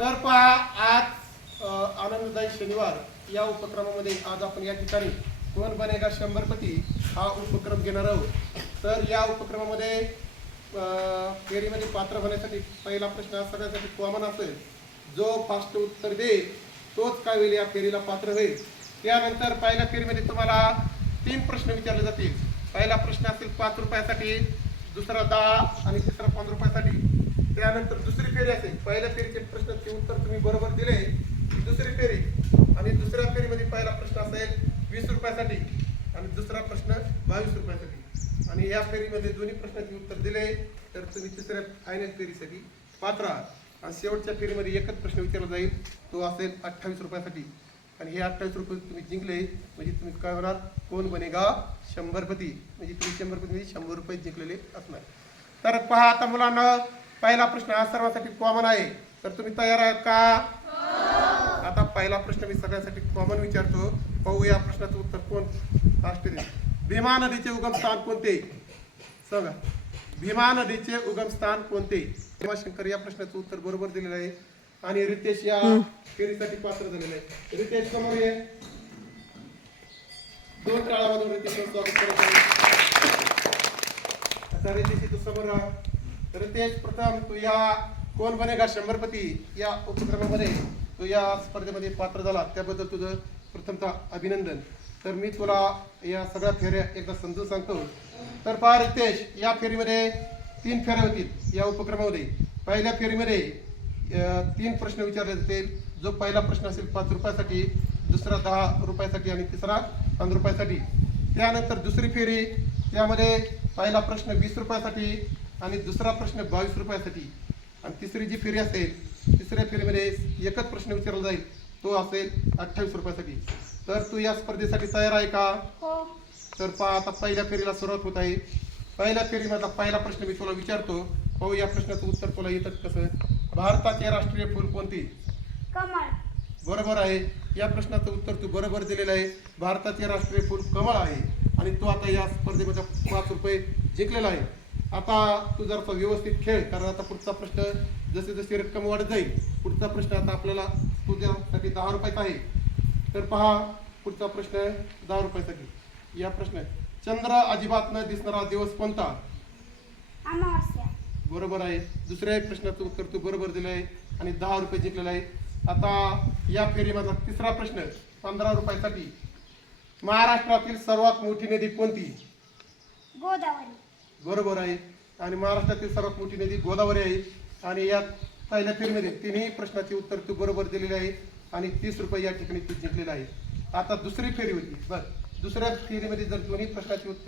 तर पहा आज आनंददायी शनिवार या उपक्रमामध्ये आज आपण या ठिकाणी कोण बनेगा शंभरपती हा उपक्रम घेणार आहोत। तर या उपक्रमामध्ये फेरीमध्ये पात्र होण्यासाठी पहिला प्रश्न हा सगळ्यांसाठी कॉमन असेल। जो फास्ट उत्तर देईल तोच काय होईल, या फेरीला पात्र होईल। त्यानंतर पहिल्या फेरीमध्ये तुम्हाला 3 प्रश्न विचारले जातील। पहिला प्रश्न असेल 5 रुपयासाठी, दुसरा 10 आणि तिसरा 15 रुपयासाठी। त्यानंतर दुसरी फेरी असेल, पहिल्या फेरीचे प्रश्नाचे उत्तर तुम्ही बरोबर दिले की दुसरी फेरी, आणि दुसऱ्या फेरीमध्ये पहिला प्रश्न असेल 20 रुपयासाठी आणि दुसरा प्रश्न 22 रुपयासाठी। आणि या फेरीमध्ये दोन्ही प्रश्नाचे उत्तर दिले तर तुम्ही तिसऱ्या फायनल फेरीसाठी पात्र आहात। आणि शेवटच्या फेरीमध्ये एकच प्रश्न विचारला जाईल, तो असेल 28 रुपयासाठी। आणि हे 28 रुपये तुम्ही जिंकले म्हणजे तुम्ही काय होणार, कोण बनेगा शंभरपती, म्हणजे तुम्ही शंभरपती 100 रुपये जिंकलेले असणार। तर पहा आता मुलांना, पहिला प्रश्न हा सर्वांसाठी कॉमन आहे, तर तुम्ही तयार आहात का? आता पहिला प्रश्न मी सगळ्यांसाठी कॉमन विचारतो, पाहू या प्रश्नाचं उत्तर कोण फास्ट देईल। भीमा नदीचे उगमस्थान कोणते? सांगा, भीमा नदीचे उगमस्थान कोणते? शंकर या प्रश्नाचं उत्तर बरोबर दिलेलं आहे आणि रितेश या फेरीसाठी पात्र झालेलं आहे। रितेश समोर ये, 2 टाळामधून रितेशचं स्वागत करत आहे। आता रितेश तू समोर राहा। रितेश, प्रथम तू या कोण बनेगा शंभरपती या उपक्रमामध्ये तू या स्पर्धेमध्ये पात्र झाला, त्याबद्दल तुझं प्रथमतः अभिनंदन। तर मी तुला या सगळ्या फेऱ्या एकदा समजून सांगतो। तर पहा रितेश, या फेरीमध्ये 3 फेऱ्या होतील या उपक्रमामध्ये। पहिल्या फेरीमध्ये 3 प्रश्न विचारले जातील। जो पहिला प्रश्न असेल 5 रुपयासाठी, दुसरा 10 रुपयासाठी आणि तिसरा 15 रुपयासाठी। त्यानंतर दुसरी फेरी, त्यामध्ये पहिला प्रश्न 20 रुपयासाठी आणि दुसरा प्रश्न 22 रुपयासाठी। आणि तिसरी जी फेरी असेल, तिसऱ्या फेरीमध्ये एकच प्रश्न विचारला जाईल, तो असेल 28 रुपयासाठी। तर तू या स्पर्धेसाठी तयार आहे का? हो। तर पहा आता पहिल्या फेरीला सुरुवात होत आहे। पहिल्या फेरीमधला पहिला प्रश्न मी तुला विचारतो, पाहू या प्रश्नाचं उत्तर तुला येतं कसं। भारताचे राष्ट्रीय फूल कोणते? कमळ। बरोबर आहे, या प्रश्नाचं उत्तर तू बरोबर दिलेलं आहे। भारताचे राष्ट्रीय फूल कमळ आहे आणि तू आता या स्पर्धेमध्ये 5 रुपये जिंकलेला आहे। आता तू जर व्यवस्थित खेळ, कारण आता पुढचा प्रश्न जसे जशी रक्कम वाढत जाईल, पुढचा प्रश्न आता आपल्याला तुझ्यासाठी 10 रुपयाचा आहे। तर पहा पुढचा प्रश्न 10 रुपयासाठी। या प्रश्न, चंद्र अजिबात न दिसणारा दिवस कोणता? अमावास्या। बरोबर आहे, दुसऱ्या प्रश्नाचं उत्तर तू बरोबर दिलं आहे आणि 10 रुपये जिंकलेला आहे। आता या फेरीमधला तिसरा प्रश्न 15 रुपयासाठी। महाराष्ट्रातील सर्वात मोठी नदी कोणती? गोदावरी। बरोबर आहे, आणि महाराष्ट्रातील सर्वात मोठी नदी गोदावरी आहे। आणि या पहिल्या फेरीमध्ये 3ही प्रश्नाचे उत्तर तू बरोबर दिलेले आहे आणि 30 रुपये या ठिकाणी तू जिंकलेला आहे। आता दुसरी फेरी होती, बस दुसऱ्या फेरीमध्ये जर दोन्ही प्रश्नाचे उत्तर